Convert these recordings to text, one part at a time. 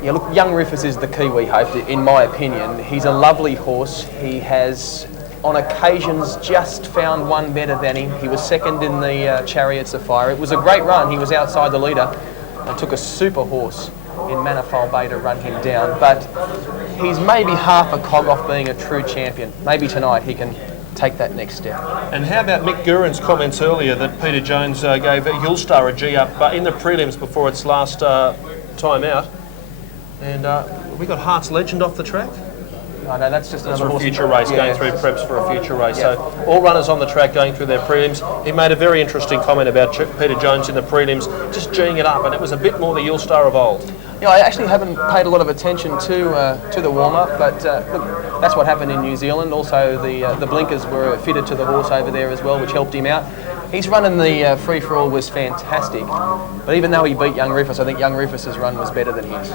Yeah, look, Young Rufus is the Kiwi hope, in my opinion. He's a lovely horse. He has, on occasions, just found one better than him. He was second in the Chariots of Fire. It was a great run. He was outside the leader and took a super horse in Manifold Bay to run him down. But he's maybe half a cog off being a true champion. Maybe tonight he can take that next step. And how about Mick Guerin's comments earlier that Peter Jones gave Yulestar a G up in the prelims before its last time out? And we got Heart's Legend off the track. Oh, no, that's just another horse. For a future race, going through preps for a future race. Yeah. So all runners on the track going through their prelims. He made a very interesting comment about Peter Jones in the prelims, just G'ing it up, and it was a bit more the Yulestar of old. Yeah, I actually haven't paid a lot of attention to the warm-up, but look, that's what happened in New Zealand. Also, the blinkers were fitted to the horse over there as well, which helped him out. His run in the free-for-all was fantastic, but even though he beat Young Rufus, I think Young Rufus's run was better than his.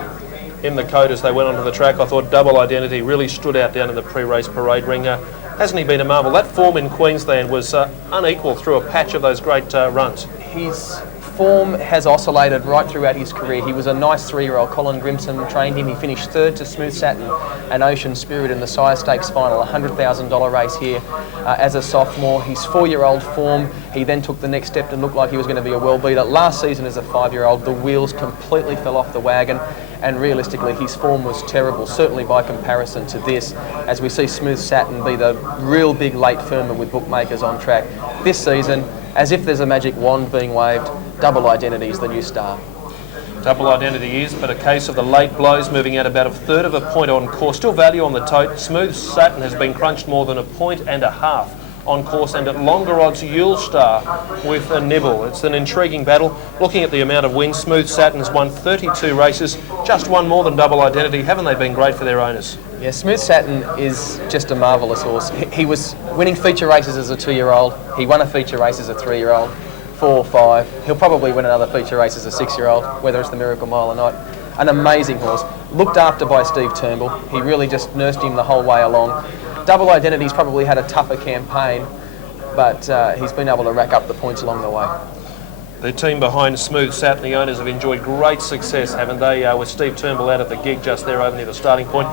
In the coat as they went onto the track, I thought Double Identity really stood out down in the pre-race parade ring. Hasn't he been a marvel? That form in Queensland was unequal through a patch of those great runs. His form has oscillated right throughout his career. He was a nice 3-year-old. Colin Grimson trained him. He finished third to Smooth Satin and Ocean Spirit in the Sire Stakes final, a $100,000 race here as a sophomore. His 4-year-old form, he then took the next step and looked like he was going to be a world beater. Last season as a 5-year-old, the wheels completely fell off the wagon, and realistically his form was terrible, certainly by comparison to this, as we see Smooth Satin be the real big late firmer with bookmakers on track. This season, as if there's a magic wand being waved, Double Identity is the new star. Double Identity is, but a case of the late blows, moving out about a third of a point on course. Still value on the tote. Smooth Satin has been crunched more than a point and a half on course, and at longer odds, Yulestar with a nibble. It's an intriguing battle. Looking at the amount of wins, Smooth Satin's won 32 races, just one more than Double Identity. Haven't they been great for their owners? Yeah, Smooth Satin is just a marvellous horse. He was winning feature races as a 2-year-old. He won a feature race as a 3-year-old, 4, 5. He'll probably win another feature race as a 6-year-old, whether it's the Miracle Mile or not. An amazing horse, looked after by Steve Turnbull. He really just nursed him the whole way along. Double Identity's probably had a tougher campaign, but he's been able to rack up the points along the way. The team behind Smooth Satin, the owners, have enjoyed great success, haven't they, with Steve Turnbull out at the gig just there over near the starting point.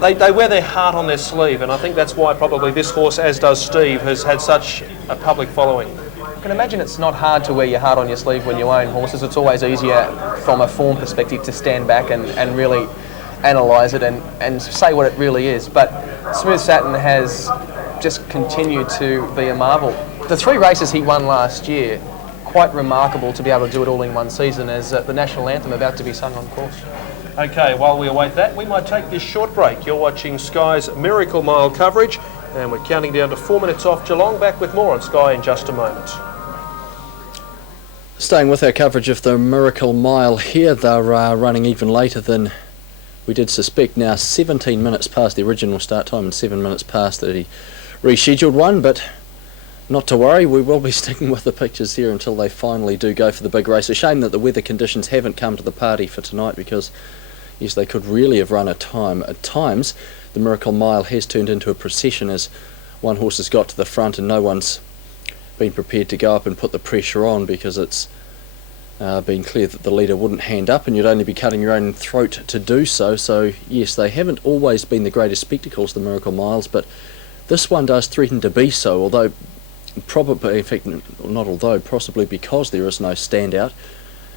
They wear their heart on their sleeve, and I think that's why probably this horse, as does Steve, has had such a public following. I can imagine it's not hard to wear your heart on your sleeve when you own horses. It's always easier from a form perspective to stand back and really analyse it and say what it really is. But Smooth Satin has just continued to be a marvel. The 3 races he won last year, quite remarkable to be able to do it all in one season, as the national anthem about to be sung on course. Okay, while we await that, we might take this short break. You're watching Sky's Miracle Mile coverage, and we're counting down to 4 minutes off Geelong. Back with more on Sky in just a moment. Staying with our coverage of the Miracle Mile here, they're running even later than we did suspect. Now 17 minutes past the original start time and 7 minutes past the rescheduled one, but not to worry, we will be sticking with the pictures here until they finally do go for the big race. A shame that the weather conditions haven't come to the party for tonight, because yes, they could really have run a time. At times the Miracle Mile has turned into a procession, as one horse has got to the front and no one's been prepared to go up and put the pressure on, because it's been clear that the leader wouldn't hand up and you'd only be cutting your own throat to do so. So yes, they haven't always been the greatest spectacles, the Miracle Miles, but this one does threaten to be so, although probably, in fact, not although, possibly because there is no standout,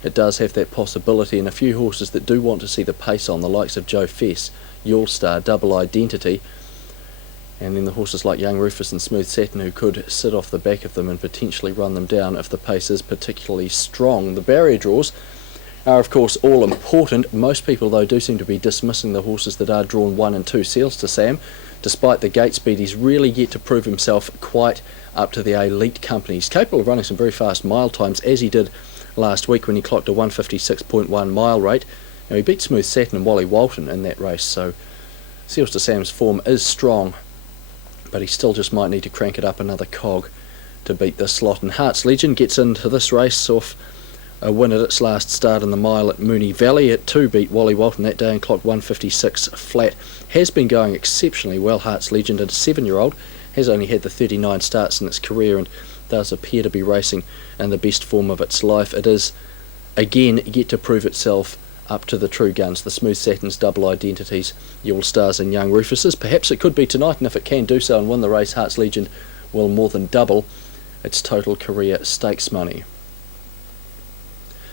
it does have that possibility, and a few horses that do want to see the pace on, the likes of Jofess, Yulestar, Double Identity, and then the horses like Young Rufus and Smooth Satin, who could sit off the back of them and potentially run them down if the pace is particularly strong. The barrier draws are of course all important. Most people though do seem to be dismissing the horses that are drawn 1 and 2 seals to Sam. Despite the gate speed, he's really yet to prove himself quite up to the elite company. He's capable of running some very fast mile times, as he did last week when he clocked a 156.1 mile rate. Now he beat Smooth Satin and Wally Walton in that race, so Seals to Sam's form is strong, but he still just might need to crank it up another cog to beat this lot. And Heart's Legend gets into this race off a win at its last start in the mile at Moonee Valley. It too beat Wally Walton that day and clocked 156 flat. Has been going exceptionally well, Heart's Legend, at a 7-year-old. Has only had the 39 starts in its career and does appear to be racing in the best form of its life. It is again yet to prove itself up to the true guns, the Smooth Satins, Double Identities, You'll Stars and Young Rufuses. Perhaps it could be tonight, and if it can do so and win the race, Hearts Legend will more than double its total career stakes money.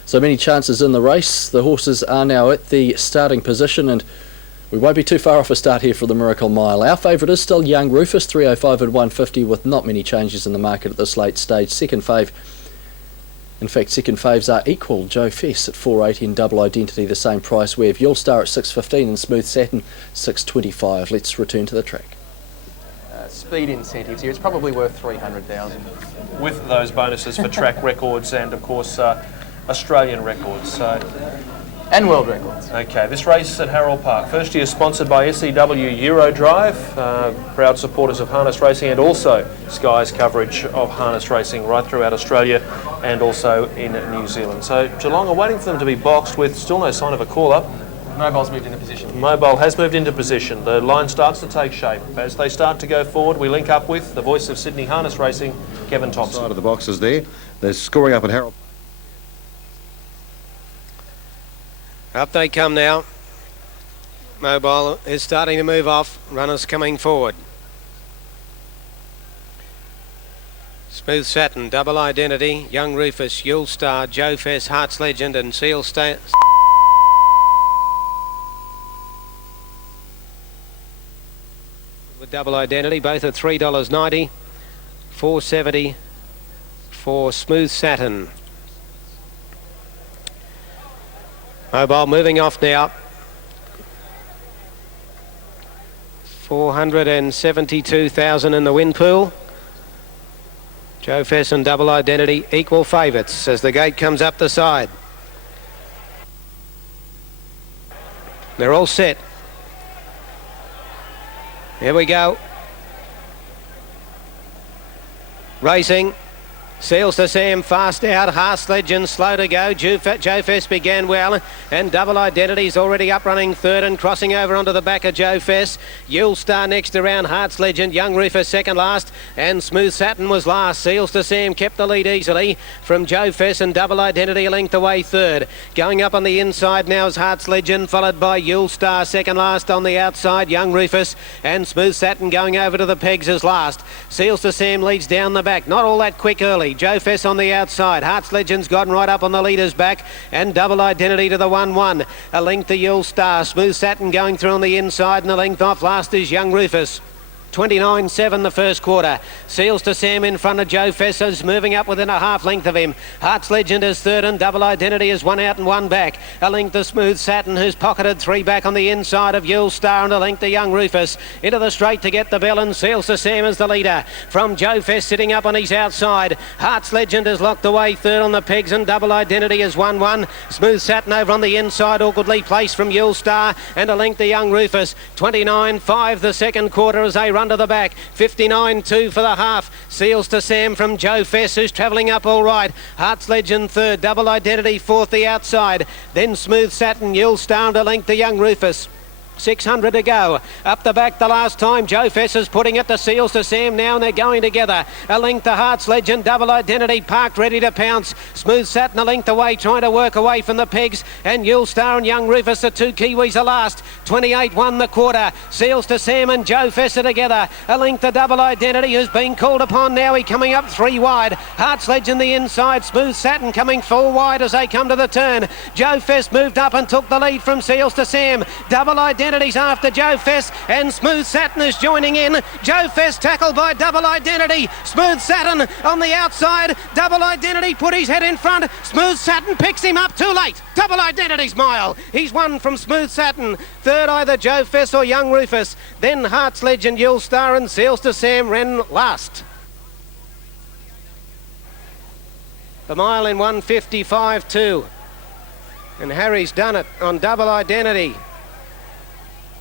So many chances in the race. The horses are now at the starting position, and we won't be too far off a start here for the Miracle Mile. Our favourite is still Young Rufus, 305 at 150, with not many changes in the market at this late stage. Second faves are equal. Jofess at 480 and Double Identity the same price. We have You'll Star at 615 and Smooth Satin 625. Let's return to the track. Speed incentives here. It's probably worth 300,000. With those bonuses for track records and, of course, Australian records. And world records. Okay, this race at Harold Park, first year sponsored by SEW Eurodrive, proud supporters of harness racing, and also Sky's coverage of harness racing right throughout Australia and also in New Zealand. So Geelong are waiting for them to be boxed with still no sign of a call-up. Mobile's moved into position. Mobile has moved into position. The line starts to take shape. As they start to go forward, we link up with the voice of Sydney harness racing, Kevin Thompson. Side of the boxes there. They're scoring up at Harold. Up they come now. Mobile is starting to move off. Runners coming forward. Smooth Satin, Double Identity, Young Rufus, You'll Star, Jofess, Hearts Legend and Seal Stay. With Double Identity, both at $3.90, $4.70 for Smooth Satin. Mobile moving off now. 472,000 in the win pool. Jofess and Double Identity equal favourites as the gate comes up the side. They're all set. Here we go. Racing. Seals to Sam fast out. Hearts Legend slow to go. Jofess began well, and Double Identity's already up running third and crossing over onto the back of Jofess. You'll Star next around Hearts Legend. Young Rufus second last, and Smooth Satin was last. Seals to Sam kept the lead easily from Jofess, and Double Identity a length away third. Going up on the inside now is Hearts Legend, followed by You'll Star second last on the outside. Young Rufus and Smooth Satin going over to the pegs as last. Seals to Sam leads down the back, not all that quick early. Jofess on the outside. Hearts Legend's gone right up on the leader's back, and Double Identity to the 1-1. A length to You'll Star. Smooth Satin going through on the inside, and the length off last is Young Rufus. 29.7 the first quarter. Seals to Sam in front of Jofess, is moving up within a half length of him. Hearts Legend is third, and Double Identity is one out and one back. A length to Smooth Satin, who's pocketed three back on the inside of You'll Star, and a length to Young Rufus. Into the straight to get the bell, and Seals to Sam is the leader. From Jofess sitting up on his outside. Hearts Legend is locked away third on the pegs, and Double Identity is 1-1. Smooth Satin over on the inside, awkwardly placed from You'll Star, and a length to Young Rufus. 29.5 the second quarter as they run to the back. 59.2 for the half. Seals to Sam from Jofess, who's travelling up all right. Hearts Legend third, Double Identity fourth the outside. Then Smooth Satin, You'll Star and a length to Young Rufus. 600 to go. Up the back the last time. Jofess is putting it to Seals to Sam now, and they're going together. A length to Hearts Legend. Double Identity parked, ready to pounce. Smooth Satin a length away, trying to work away from the pegs. And You'll Star and Young Rufus, the two Kiwis, are last. 28.1 the quarter. Seals to Sam and Jofess are together. A length to Double Identity, who's been called upon now. He coming up three wide. Hearts Legend the inside. Smooth Satin coming four wide as they come to the turn. Jofess moved up and took the lead from Seals to Sam. Double Identity's after Jofess, and Smooth Satin is joining in. Jofess tackled by Double Identity. Smooth Satin on the outside. Double Identity put his head in front. Smooth Satin picks him up too late. Double Identity's mile. He's won from Smooth Satin. Third either Jofess or Young Rufus. Then Hearts Legend, You'll Star and Seals to Sam ran last. The mile in 1:55.2. And Harry's done it on Double Identity.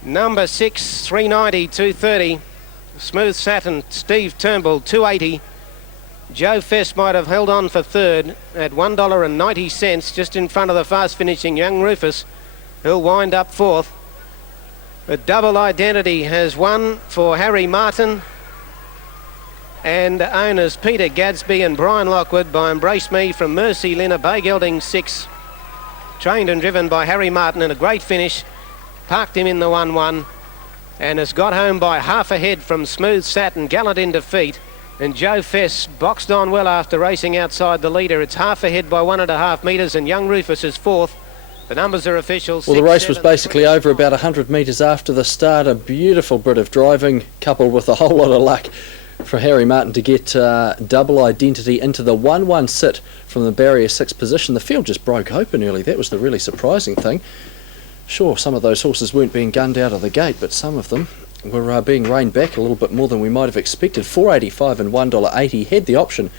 Number 6, 390, 230. Smooth Satin, Steve Turnbull, 280. Jofess might have held on for third at $1.90, just in front of the fast finishing Young Rufus, who'll wind up fourth. But Double Identity has won for Harry Martin and owners Peter Gadsby and Brian Lockwood by Embrace Me from Mercy Lina Bay Gelding 6. trained and driven by Harry Martin in a great finish. Parked him in the 1-1 and has got home by half a head from Smooth Satin, gallant in defeat. And Jofess boxed on well after racing outside the leader. It's half ahead by 1.5 metres, and Young Rufus is fourth. The numbers are official. Well, the race was basically over about 100 metres after the start. A beautiful bit of driving coupled with a whole lot of luck for Harry Martin to get Double Identity into the 1-1 sit from the barrier 6 position. The field just broke open early. That was the really surprising thing. Sure, some of those horses weren't being gunned out of the gate, but some of them were being reined back a little bit more than we might have expected. $4.85 and $1.80 had the option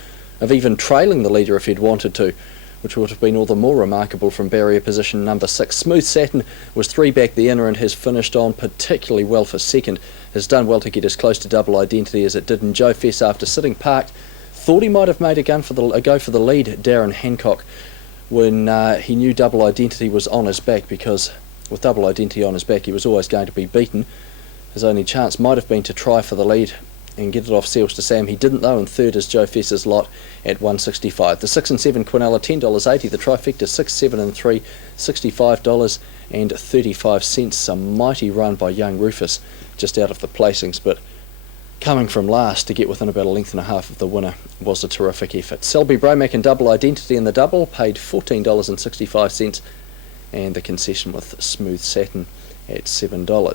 of even trailing the leader if he'd wanted to, which would have been all the more remarkable from barrier position number 6. Smooth Satin was 3 back the inner and has finished on particularly well for second. Has done well to get as close to Double Identity as it did. And Jofess, after sitting parked, thought he might have made a go for the lead, Darren Hancock, when he knew Double Identity was on his back, because with Double Identity on his back he was always going to be beaten. His only chance might have been to try for the lead and get it off Seals to Sam. He didn't though, and third is Jofess's lot at $1.65. The 6 and 7 Quinella, $10.80. The trifecta 6, 7 and 3, $65.35. A mighty run by Young Rufus, just out of the placings, but coming from last to get within about a length and a half of the winner was a terrific effort. Selby Bromack and Double Identity in the double paid $14.65, and the concession with Smooth Satin at $7.